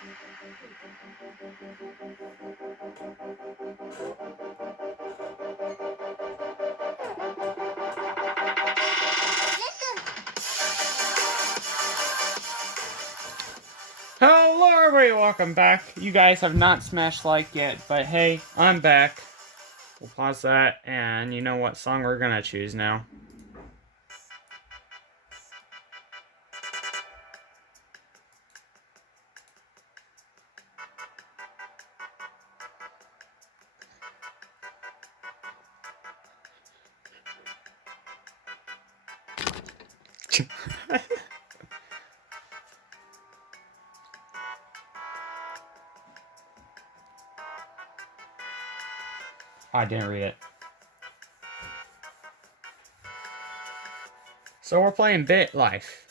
Hello everybody, welcome back. You guys have not smashed like yet, but hey, I'm back. We'll pause that, and you know what song we're gonna choose now. I didn't read it. So we're playing Bit Life.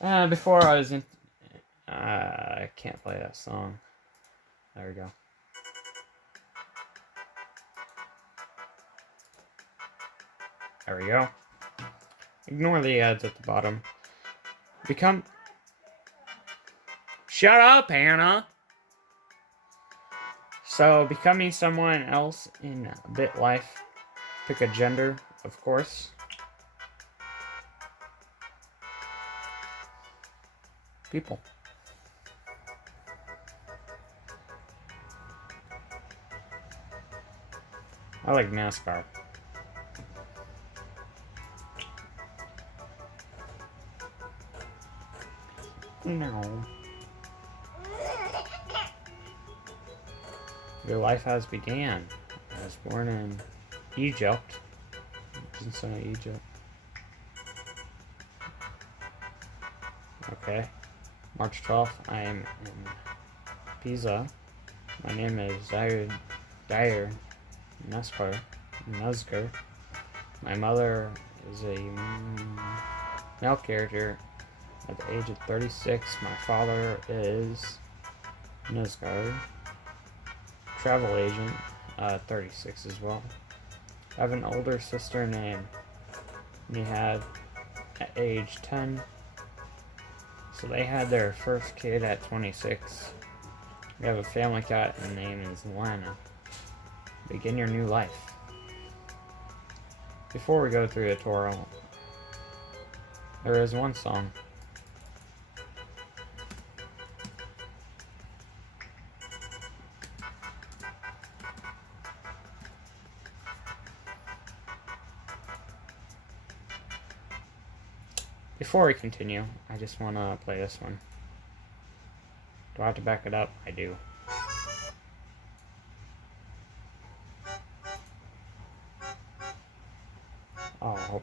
Before I was in... I can't play that song. There we go. There we go. Ignore the ads at the bottom. Become... Shut up, Hannah! So, becoming someone else in Bit Life. Pick a gender, of course. People. I like NASCAR. No. Your life has began. I was born in Egypt. Doesn't say Egypt. Okay. March 12th, I am in Pisa. My name is Dyer Nuzker. My mother is a male character at the age of 36. My father is Nuzgar. Travel agent, 36 as well. I have an older sister named Nihad at age 10. So they had their first kid at 26. We have a family cat and the name is Lana. Begin your new life. Before we go through the tutorial, there is one song. Before we continue, I just want to play this one. Do I have to back it up? I do. Oh.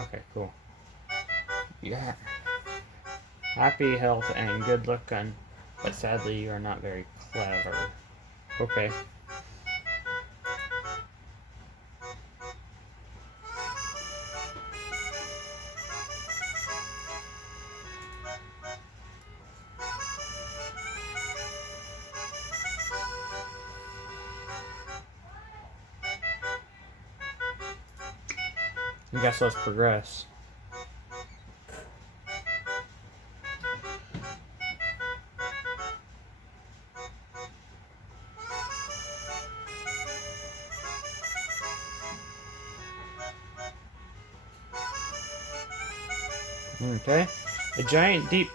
Okay, cool. Yeah. Happy, health, and good looking, but sadly you are not very clever. Okay. I guess let's progress. Okay. A giant deep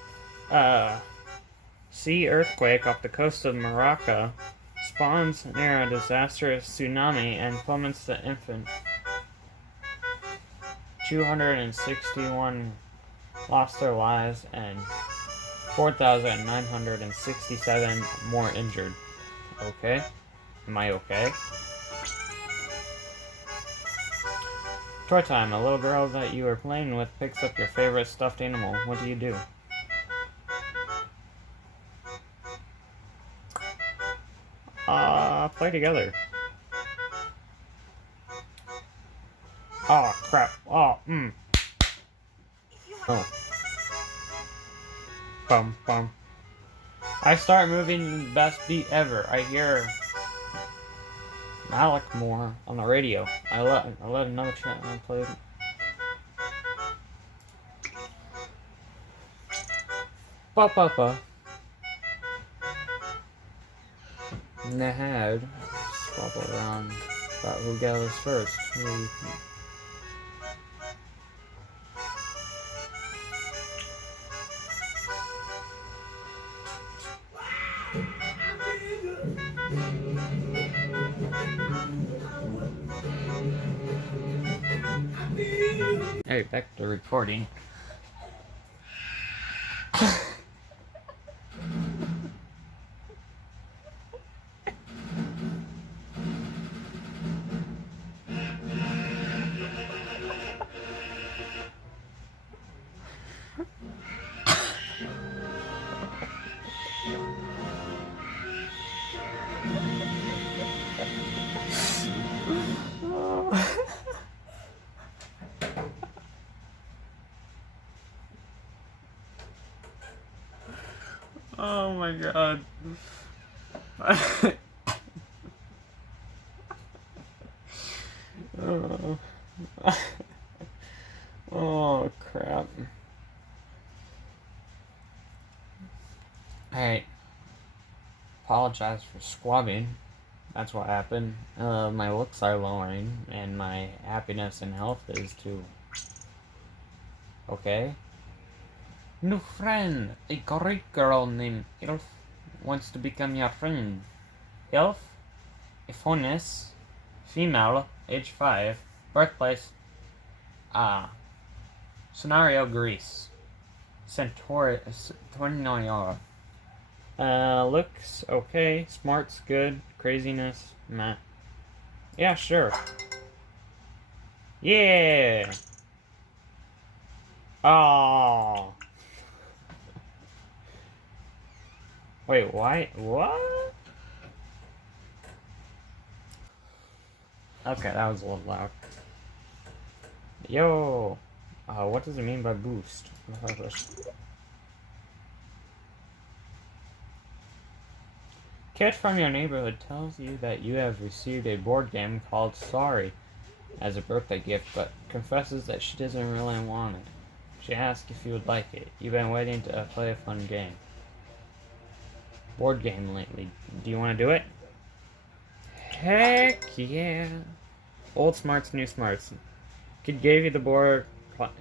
sea earthquake off the coast of Morocco spawns near a disastrous tsunami and plummets the infant. 261 lost their lives and 4,967 more injured. Okay. Am I okay? Toy time. A little girl that you are playing with picks up your favorite stuffed animal. What do you do? Play together. Oh, crap. Oh. Bum, bum. I start moving the best beat ever. I hear Macklemore on the radio. I let another channel play. Papa. And they had squabble around about who goes first. Hey, back to recording. Oh my god. Oh. Oh crap. Alright. Apologize for squabbing. That's what happened. My looks are lowering, and my happiness and health is too. Okay. New friend! A great girl named Elf wants to become your friend. Elf? Ephonis? Female, age 5, birthplace, scenario Greece. Centauri, 29. Looks okay, smart's good, craziness, meh. Yeah, sure. Yeah! Oh. Wait, why? What? Okay, that was a little loud. Yo! What does it mean by boost? Kid from your neighborhood tells you that you have received a board game called Sorry as a birthday gift, but confesses that she doesn't really want it. She asks if you would like it. You've been waiting to play a fun game. Board game lately. Do you want to do it? Heck yeah! Old smarts, new smarts. Kid gave you the board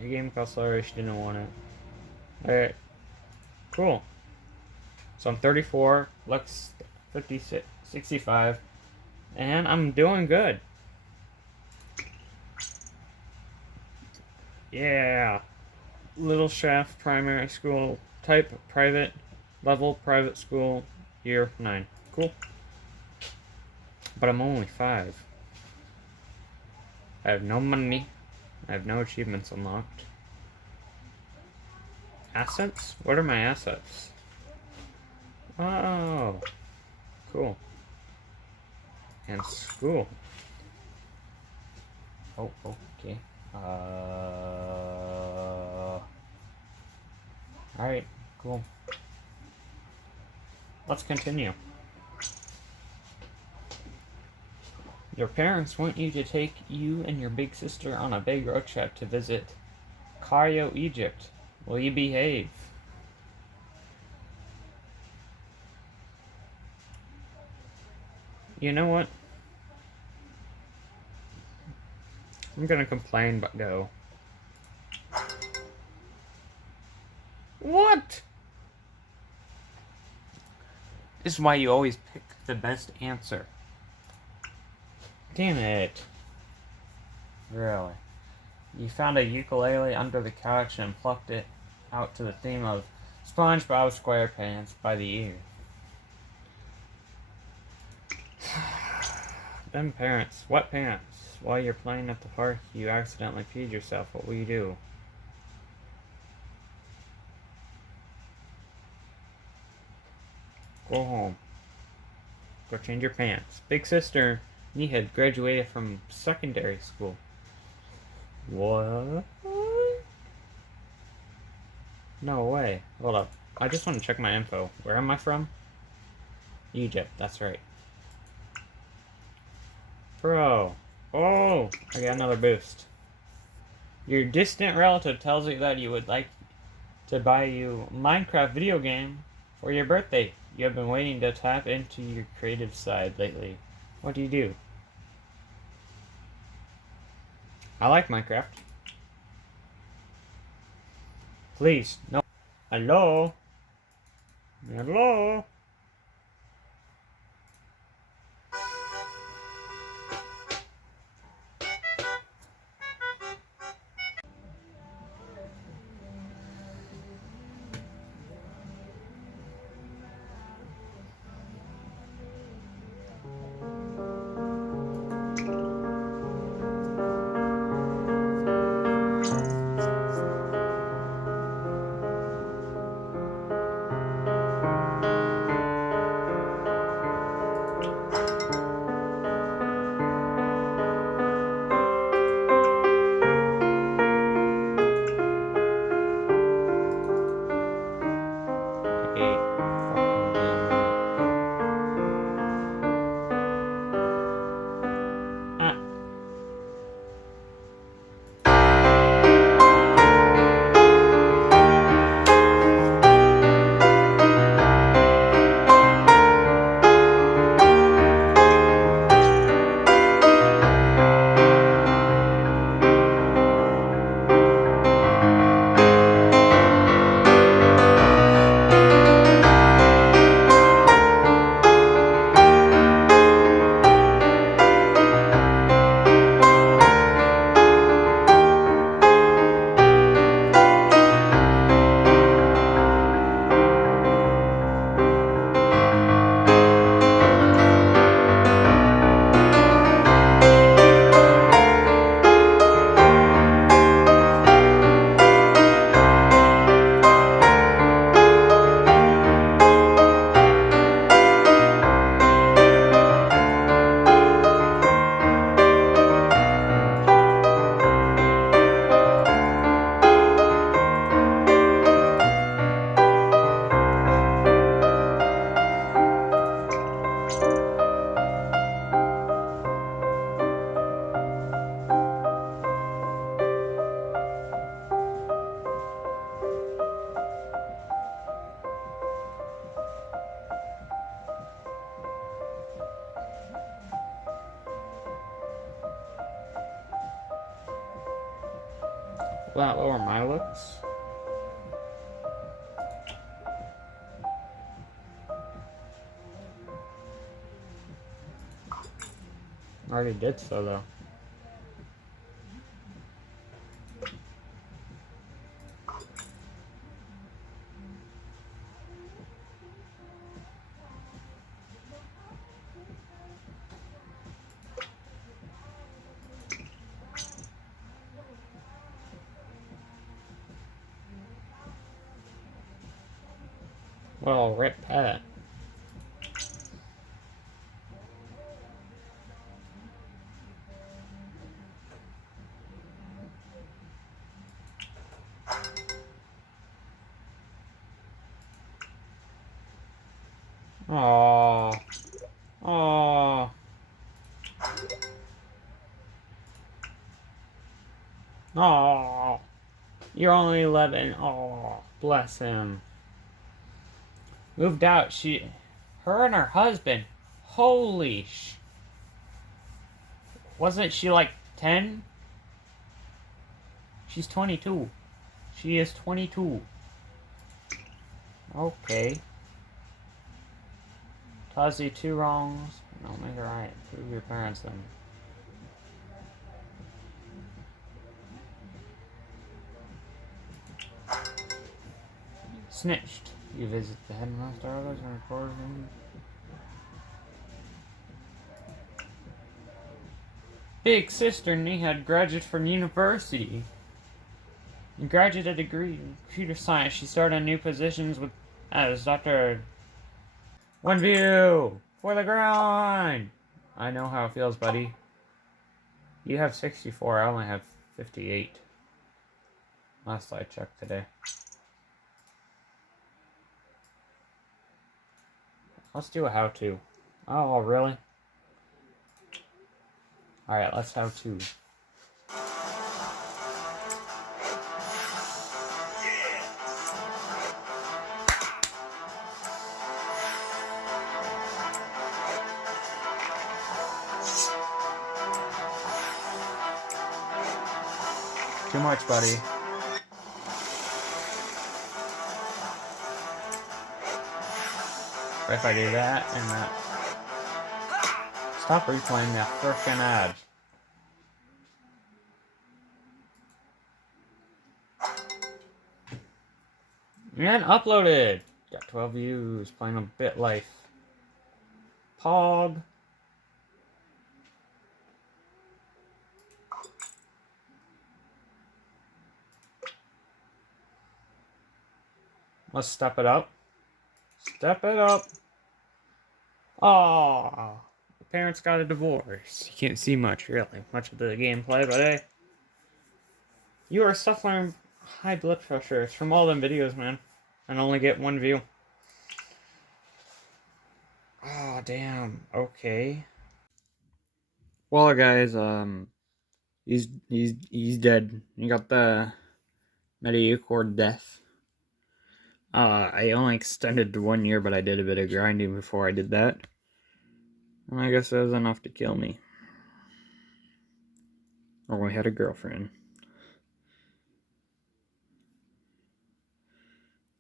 game called Sorry, she didn't want it. Alright. Cool. So I'm 34, looks 56, 65, and I'm doing good. Yeah. Little Shaft Primary School, type private, level private school, year 9. Cool. But I'm only 5. I have no money. I have no achievements unlocked. Assets? What are my assets? Oh. Cool. And school. Oh, okay. Alright, cool. Let's continue. Your parents want you to take you and your big sister on a big road trip to visit Cairo, Egypt. Will you behave? You know what? I'm gonna complain, but go. What? This is why you always pick the best answer. Damn it. Really. You found a ukulele under the couch and plucked it out to the theme of SpongeBob SquarePants by the ear. Them parents. What parents? While you're playing at the park, you accidentally peed yourself. What will you do? Go home. Go change your pants. Big sister, you had graduated from secondary school. What? No way. Hold up. I just want to check my info. Where am I from? Egypt. That's right. Bro. Oh! I got another boost. Your distant relative tells you that you would like to buy you a Minecraft video game for your birthday. You have been waiting to tap into your creative side lately. What do you do? I like Minecraft. Please, no. Hello? Hello? Will that lower my looks? I already did so though. Well, rip Pat. Aww. Aww. Aww. You're only 11. Aww. Bless him. Moved out. Her and her husband. Holy sh... Wasn't she like 10? She's 22. She is 22. Okay. Tazi, 2 wrongs. Don't make it right. Prove your parents then. Snitched. You visit the headmaster office and record him. Big sister Nihad graduated from university. And graduated a degree in computer science. She started new positions as Dr. One view for the grind. I know how it feels, buddy. You have 64. I only have 58. Last I checked today. Let's do a how-to. Oh, really? Alright, let's how-to. Too much, buddy. But if I do that and that... Stop replaying that frickin' ad. And uploaded! Got 12 views playing a BitLife. Pog. Let's step it up. Step it up. Oh, the parents got a divorce. You can't see much, really. Much of the gameplay, but hey. You are suffering high blood pressure. It's from all them videos, man. And only get 1 view. Oh, damn. Okay. Well, guys, he's dead. He got the mediocre death. I only extended to 1 year, but I did a bit of grinding before I did that. And I guess that was enough to kill me. Or we had a girlfriend.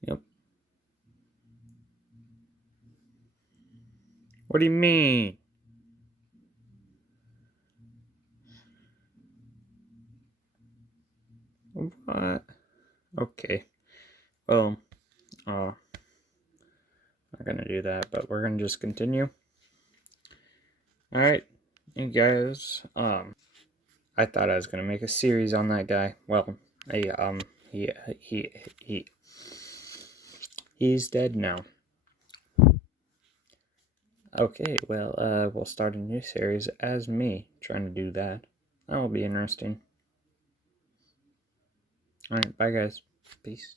Yep. What do you mean? What? Okay. Well, not gonna do that, but we're gonna just continue. Alright, you guys, I thought I was gonna make a series on that guy. Well, he's dead now. Okay, well, we'll start a new series as me trying to do that. That will be interesting. Alright, bye guys. Peace.